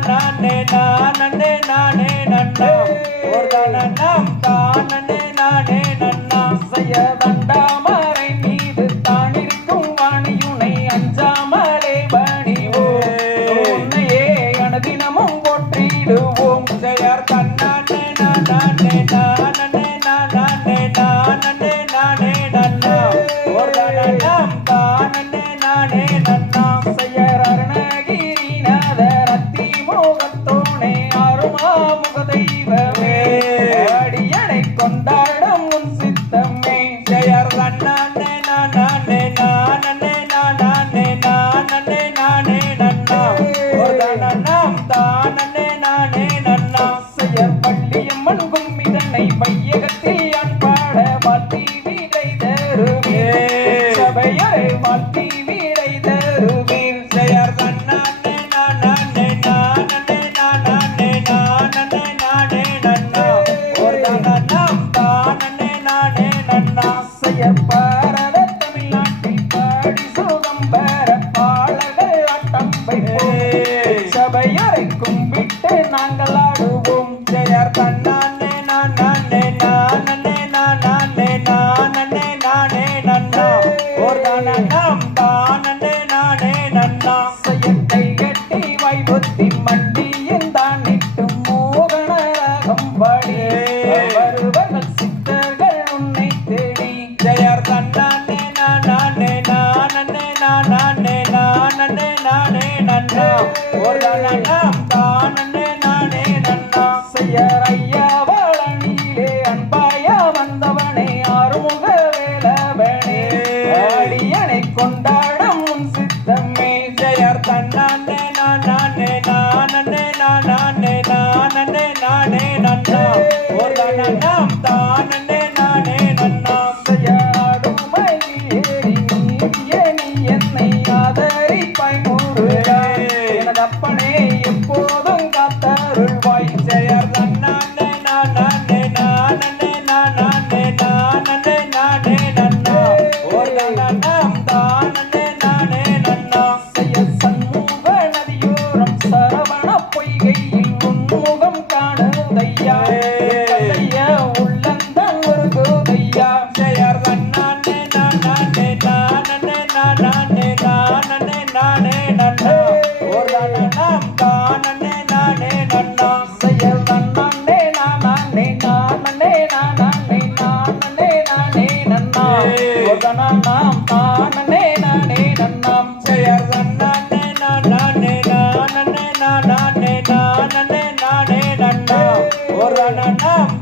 நானே நானே நானே நன்னா ஒரு தனம் தானே நானே நன்னா செய்ய தண்டாமரை மீது தானிருக்கும் வாணியுனை அஞ்சாமலே பணிவோ உன்னையே அனுதினமும் போற்றிடுவோம் ஜெயர் தன்னானே நானே நானே நானே நானே நானே நன்னா ஒரு தனம் தானே நானே நன்னா செய்யர் தெய்வமே அடியனை கொண்டாடும் உன் சித்தமே ஜெயர் நானே நானே நானே நானே நானே நானே நன்னா ஒரு தனம் தானே நானே நன்னா செய்யர் பள்ளியம்மன் கும்மிதனை பையகத்தில் யான் பாட வாழ்த்தி வீடை தருவே சபையரை வாழ்த்தி வீடை தருவீர் ஜெயர் நானே நானே நானே நானே நானே நானே நன்னா ஒரு தனம் தானே நானே நன்னா செய்யர் பாரத தமிழ்நாட்டில் பாடி சுகம் பெற பாடல்கள் ஆட்டம் வைப்போம் சபையரை கும்பிட்டு நாங்கள் ஆடுவோம் ஜெயர் தன்னானே நானே நானே நானே நானே நானே நன்னா ஒரு தனம் தானே நானே நன்னா செய்யர் கைகட்டி வைபுத்தி மண்டியின் தானிட்டு மோகன ராகம் பாடி வருவர்கள் சித்தர்கள் உன்னை தேடி ஜெயர் தன்னானே நானே நானே நானே நானே நானே நன்னா ஒரு தனம் தானே நானே நன்னா செய்யர் ஐயாவளனிலே அன்பாயா வந்தவனே ஆறுமுக வேலவனே அடியனை கொண்டாடும் உன் சித்தமே ஜெயர் தன்னானே நானே நானே நானே நானே நானே நன்னா ஒரு தனம் தானே நானே நன்னா செய்யாடும் மயிலேறி நீ என்னை ஆதரிப்பாய் முருகா எனது அப்பனே எப்போதும் காத்தருள்வாய் ஜெயர் நானே நானே நானே நானே நானே நானே நன்னா ஒரு தனம் தானே நானே நன்னா செய்ய சண்முக நதியோரம் சரவண பொய்கையில் உன்முகம் காணுதையா உள்ளந்தான் ஒரு கோதையா ஜெயர் நானே நானே நானே நானே நானே நானே நன்னா ஒரு தனம் தானே நானே நன்னா செய்யர் நானே நானே நானே நானே நானே நானே நன்னா ஒரு தனம் தானே நானே நன்னா செய்யர் நானே நானே நானே நானே நானே நானே நன்னா ஒரு தனம்